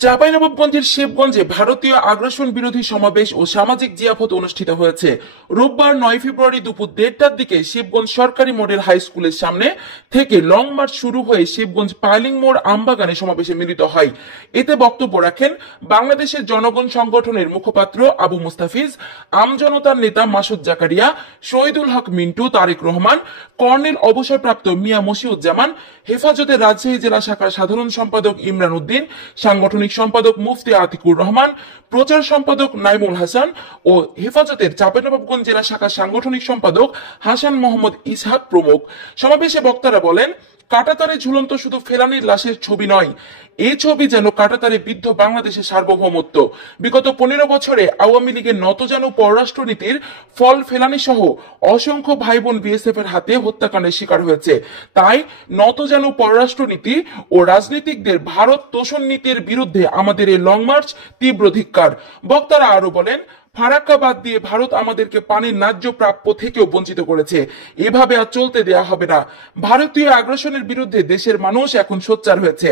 চাঁপাইনবাবগঞ্জের শিবগঞ্জে ভারতীয় আগ্রাসন বিরোধী সমাবেশ ও সামাজিক জিয়াফত অনুষ্ঠিত হয়েছে। রোববার 9 ফেব্রুয়ারি দুপুর 1:30টার দিকে শিবগঞ্জ সরকারি মডেল হাই স্কুলের সামনে থেকে লং মার্চ শুরু হয়ে শিবগঞ্জ পাইলিং মোড় আমবাগানে সমাবেশে মিলিত হয়। এতে বক্তব্য রাখেন বাংলাদেশের জনগণ সংগঠনের মুখপাত্র আবু মুস্তাফিজ, আমজনতার নেতা মাসুদ জাকারিয়া, শহীদুল হক মিন্টু, তারেক রহমান, কর্নেল অবসরপ্রাপ্ত মিয়া মশিউজ্জামান, হেফাজতের রাজশাহী জেলা শাখার সাধারণ সম্পাদক ইমরান উদ্দিন, সাংগঠনিক সম্পাদক মুফতি আতিকুর রহমান, প্রচার সম্পাদক নাইমুল হাসান ও হেফাজতের চাঁপাইনবাবগঞ্জ জেলা শাখার সাংগঠনিক সম্পাদক হাসান মোহাম্মদ ইসহাক প্রমুখ। সমাবেশে বক্তারা বলেন, কাঁটাতারে ঝুলন্ত শুধু ফেলানির লাশের ছবি নয়, এই ছবি যেন কাঁটাতারে বিদ্ধ বাংলাদেশের সার্বভৌমত্ব। বিগত 15 বছরে আওয়ামী লীগের নতজানু পররাষ্ট্রনীতির ফল ফেলানি সহ অসংখ্য ভাই বোন বিএসএফ এর হাতে হত্যাকাণ্ডের শিকার হয়েছে। তাই নতজানু পররাষ্ট্রনীতি ও রাজনীতিকদের ভারত তোষণ নীতির বিরুদ্ধে আমাদের এই লং মার্চ তীব্র ধিক্কার। বক্তারা আরো বলেন, ফারাক্কা বাদ দিয়ে ভারত আমাদেরকে পানির ন্যায্য প্রাপ্য থেকেও বঞ্চিত করেছে। এভাবে আর চলতে দেয়া হবে না। ভারতীয় আগ্রাসনের বিরুদ্ধে দেশের মানুষ এখন সোচ্চার হয়েছে।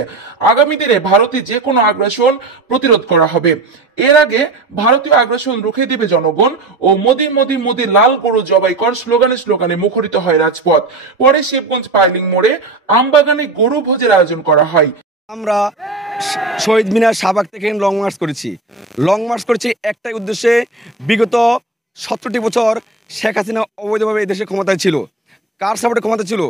আগামী দিনে ভারতে যে কোনো আগ্রাসন প্রতিরোধ করা হবে। এর আগে ভারতীয় আগ্রাসন রুখে দিবে জনগণ ও মোদি মোদি মোদি লাল গরু জবাই কর স্লোগানে মুখরিত হয় রাজপথ। পরে শিবগঞ্জ পাইলিং মোড়ে আমবাগানে গরু ভোজের আয়োজন করা হয়। আমরা শহীদ মিনার শাহবাগ থেকে লং মার্চ করেছি একটাই উদ্দেশ্যে। বিগত 17টি বছর শেখ হাসিনা অবৈধভাবে এই দেশে ক্ষমতায় ছিল। কার সাপোর্টে ক্ষমতা ছিল?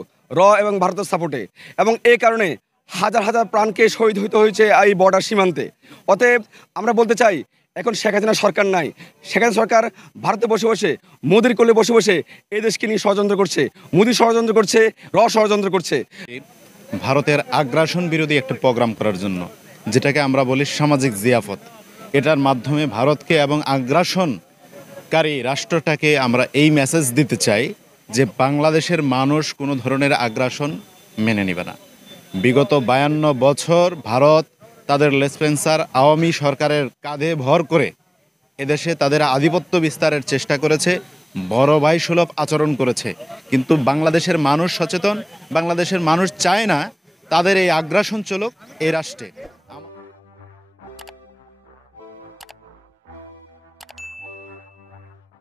এবং ভারতের সাপোর্টে। এবং এই কারণে হাজার হাজার প্রাণকে শহীদ হতে হয়েছে এই বর্ডার সীমান্তে। অতএব আমরা বলতে চাই, এখন শেখ হাসিনা সরকার নাই। শেখ হাসিনা সরকার ভারতে বসে বসে, মোদির কোলে বসে বসে এই দেশকে নিয়ে ষড়যন্ত্র করছে। মোদি ষড়যন্ত্র করছে, ষড়যন্ত্র করছে। ভারতের আগ্রাসন বিরোধী একটা প্রোগ্রাম করার জন্য, যেটাকে আমরা বলি সামাজিক জিয়াফত, এটার মাধ্যমে ভারতকে এবং আগ্রাসনকারী রাষ্ট্রটাকে আমরা এই মেসেজ দিতে চাই যে বাংলাদেশের মানুষ কোনো ধরনের আগ্রাসন মেনে নেবে না। বিগত 52 বছর ভারত তাদের লেসপেন্সার আওয়ামী সরকারের কাঁধে ভর করে এদেশে তাদের আধিপত্য বিস্তারের চেষ্টা করেছে, বড় ভাই সুলভ আচরণ করেছে। কিন্তু বাংলাদেশের মানুষ সচেতন, বাংলাদেশের মানুষ চায় না তাদের এই আগ্রাসন চলুক এই রাষ্ট্রে।